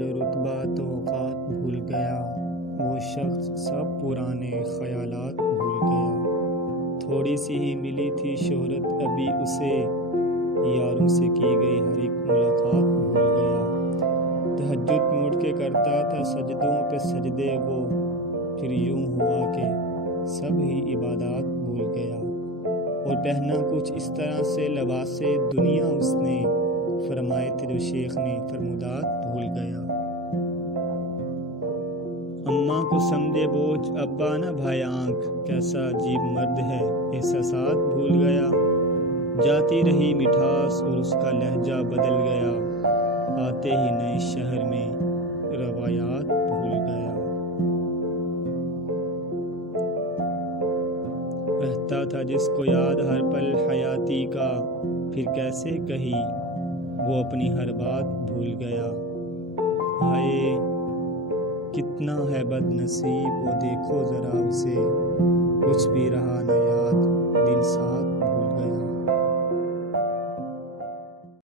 جو رتبہ تو اوقات بھول گیا، وہ شخص سب پرانے خیالات بھول گیا۔ تھوڑی سی ہی ملی تھی شہرت ابھی اسے، یاروں سے کی گئی ہر ایک ملاقات بھول گیا۔ تہجد میں اٹھ کے کرتا تھا سجدوں پہ سجدے وہ، پھر یوں ہوا کہ سب ہی عبادات بھول گیا۔ اور پہنا کچھ اس طرح سے لباس دنیا اس نے، فرمائے تھے جو شیخ نے فرمودات بھول گیا۔ اماں کو سمجھے بوجھ ابا نہ بھائی آنکھ، کیسا عجیب مرد ہے احساسات بھول گیا۔ جاتی رہی مٹھاس اور اس کا لہجہ بدل گیا، آتے ہی نئے شہر میں روایات بھول گیا۔ رہتا تھا جس کو یاد ہر پل حیاتی کا، پھر کیسے کہی وہ اپنی ہر بات بھول گیا۔ ہائے کتنا ہے بد نصیب، وہ دیکھو ذرا اسے، کچھ بھی رہا نہ یاد دن ساتھ